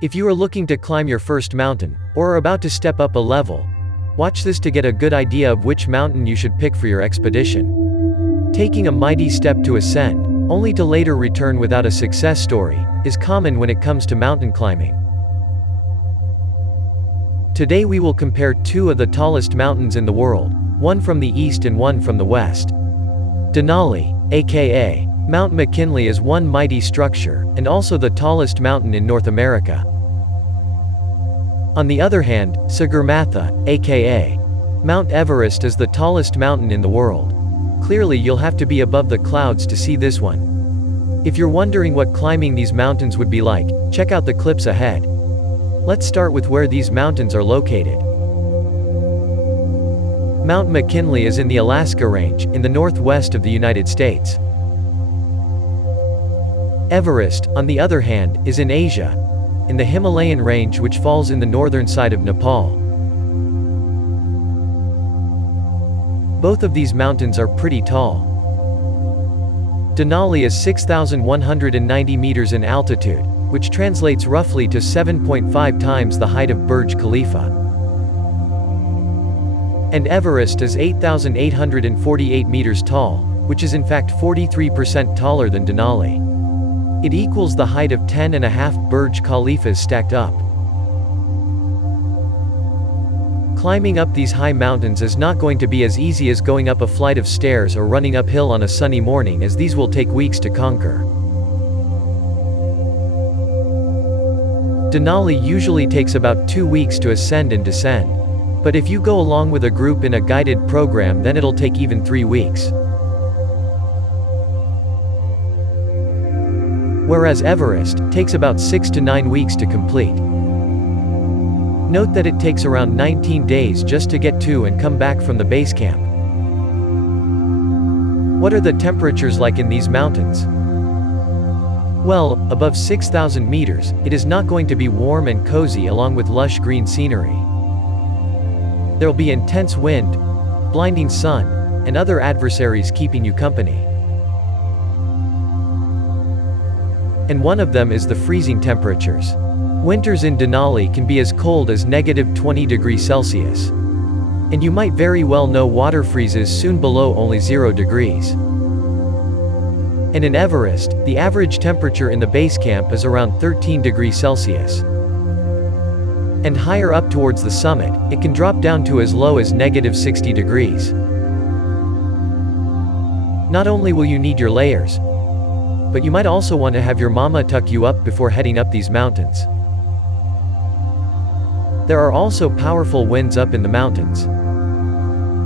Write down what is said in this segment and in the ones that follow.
If you are looking to climb your first mountain, or are about to step up a level, watch this to get a good idea of which mountain you should pick for your expedition. Taking a mighty step to ascend, only to later return without a success story, is common when it comes to mountain climbing. Today we will compare two of the tallest mountains in the world, one from the east and one from the west. Denali, a.k.a. Mount McKinley, is one mighty structure, and also the tallest mountain in North America. On the other hand, Sagarmatha, a.k.a. Mount Everest, is the tallest mountain in the world. Clearly you'll have to be above the clouds to see this one. If you're wondering what climbing these mountains would be like, check out the clips ahead. Let's start with where these mountains are located. Mount McKinley is in the Alaska Range, in the northwest of the United States. Everest, on the other hand, is in Asia, in the Himalayan range, which falls in the northern side of Nepal. Both of these mountains are pretty tall. Denali is 6,190 meters in altitude, which translates roughly to 7.5 times the height of Burj Khalifa. And Everest is 8,848 meters tall, which is in fact 43% taller than Denali. It equals the height of 10.5 Burj Khalifas stacked up. Climbing up these high mountains is not going to be as easy as going up a flight of stairs or running uphill on a sunny morning, as these will take weeks to conquer. Denali usually takes about 2 weeks to ascend and descend. But if you go along with a group in a guided program, then it'll take even 3 weeks. Whereas Everest takes about 6 to 9 weeks to complete. Note that it takes around 19 days just to get to and come back from the base camp. What are the temperatures like in these mountains? Well, above 6,000 meters, it is not going to be warm and cozy along with lush green scenery. There'll be intense wind, blinding sun, and other adversaries keeping you company. And one of them is the freezing temperatures. Winters in Denali can be as cold as -20 degrees Celsius. And you might very well know water freezes soon below only 0 degrees. And in Everest, the average temperature in the base camp is around 13 degrees Celsius. And higher up towards the summit, it can drop down to as low as -60 degrees. Not only will you need your layers, but you might also want to have your mama tuck you up before heading up these mountains. There are also powerful winds up in the mountains.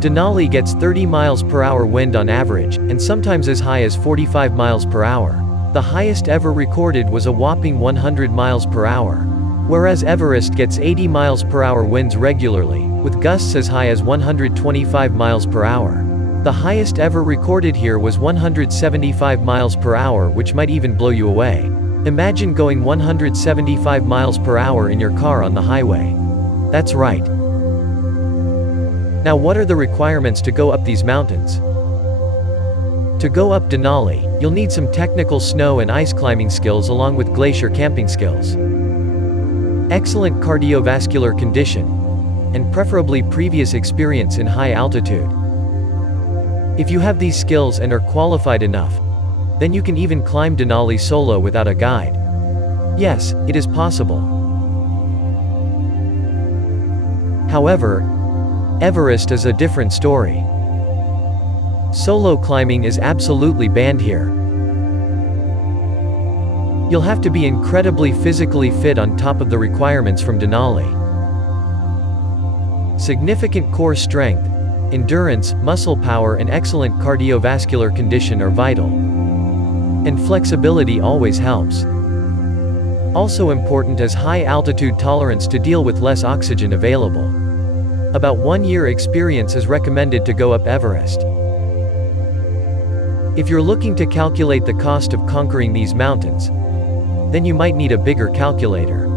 Denali gets 30 miles per hour wind on average, and sometimes as high as 45 miles per hour. The highest ever recorded was a whopping 100 miles per hour. Whereas Everest gets 80 miles per hour winds regularly, with gusts as high as 125 miles per hour. The highest ever recorded here was 175 miles per hour, which might even blow you away. Imagine going 175 miles per hour in your car on the highway. That's right. Now what are the requirements to go up these mountains? To go up Denali, you'll need some technical snow and ice climbing skills along with glacier camping skills. Excellent cardiovascular condition, and preferably previous experience in high altitude. If you have these skills and are qualified enough, then you can even climb Denali solo without a guide. Yes, it is possible. However, Everest is a different story. Solo climbing is absolutely banned here. You'll have to be incredibly physically fit on top of the requirements from Denali. Significant core strength, endurance, muscle power, and excellent cardiovascular condition are vital. And flexibility always helps. Also important is high altitude tolerance to deal with less oxygen available. About 1 year experience is recommended to go up Everest. If you're looking to calculate the cost of conquering these mountains, then you might need a bigger calculator.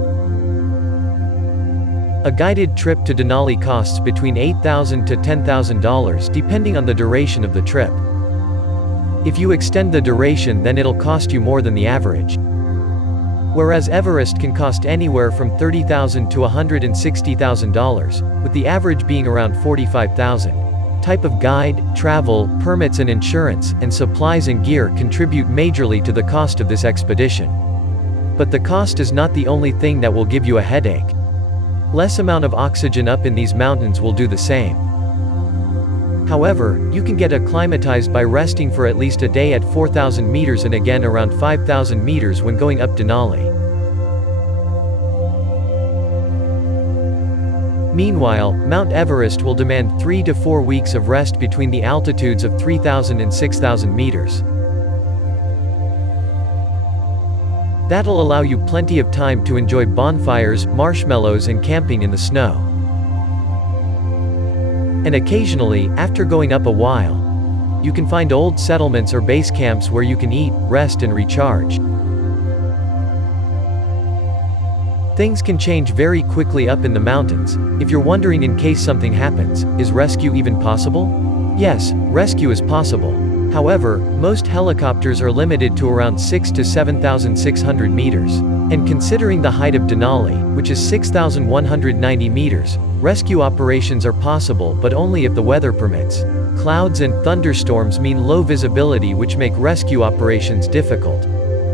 A guided trip to Denali costs between $8,000 to $10,000 depending on the duration of the trip. If you extend the duration, then it'll cost you more than the average. whereas Everest can cost anywhere from $30,000 to $160,000, with the average being around $45,000. Type of guide, travel, permits and insurance, and supplies and gear contribute majorly to the cost of this expedition. But the cost is not the only thing that will give you a headache. Less amount of oxygen up in these mountains will do the same. However, you can get acclimatized by resting for at least a day at 4,000 meters and again around 5,000 meters when going up Denali. Meanwhile, Mount Everest will demand 3 to 4 weeks of rest between the altitudes of 3,000 and 6,000 meters. That'll allow you plenty of time to enjoy bonfires, marshmallows and camping in the snow. And occasionally, after going up a while, you can find old settlements or base camps where you can eat, rest and recharge. Things can change very quickly up in the mountains. If you're wondering in case something happens, is rescue even possible? Yes, rescue is possible. However, most helicopters are limited to around 6,000 to 7,600 meters. And considering the height of Denali, which is 6,190 meters, rescue operations are possible but only if the weather permits. Clouds and thunderstorms mean low visibility which make rescue operations difficult.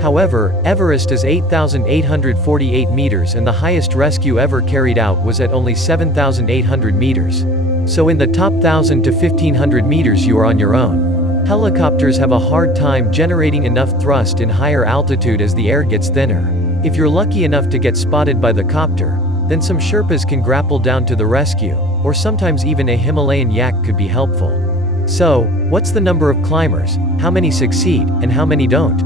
However, Everest is 8,848 meters and the highest rescue ever carried out was at only 7,800 meters. So in the top 1,000 to 1,500 meters you are on your own. Helicopters have a hard time generating enough thrust in higher altitude as the air gets thinner. If you're lucky enough to get spotted by the copter, then some Sherpas can grapple down to the rescue, or sometimes even a Himalayan yak could be helpful. So, what's the number of climbers, how many succeed, and how many don't?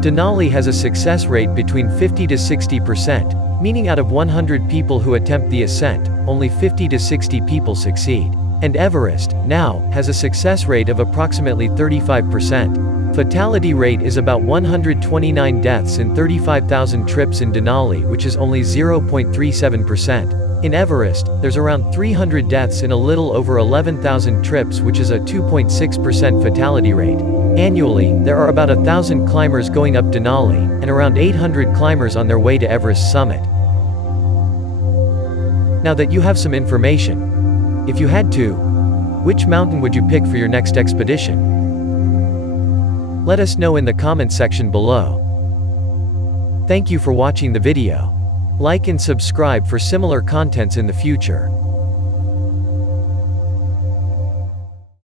Denali has a success rate between 50 to 60%, meaning out of 100 people who attempt the ascent, only 50 to 60 people succeed. And Everest, now, has a success rate of approximately 35%. Fatality rate is about 129 deaths in 35,000 trips in Denali, which is only 0.37%. In Everest, there's around 300 deaths in a little over 11,000 trips, which is a 2.6% fatality rate. Annually, there are about 1,000 climbers going up Denali, and around 800 climbers on their way to Everest summit. Now that you have some information, if you had to, which mountain would you pick for your next expedition? Let us know in the comments section below. Thank you for watching the video. Like and subscribe for similar contents in the future.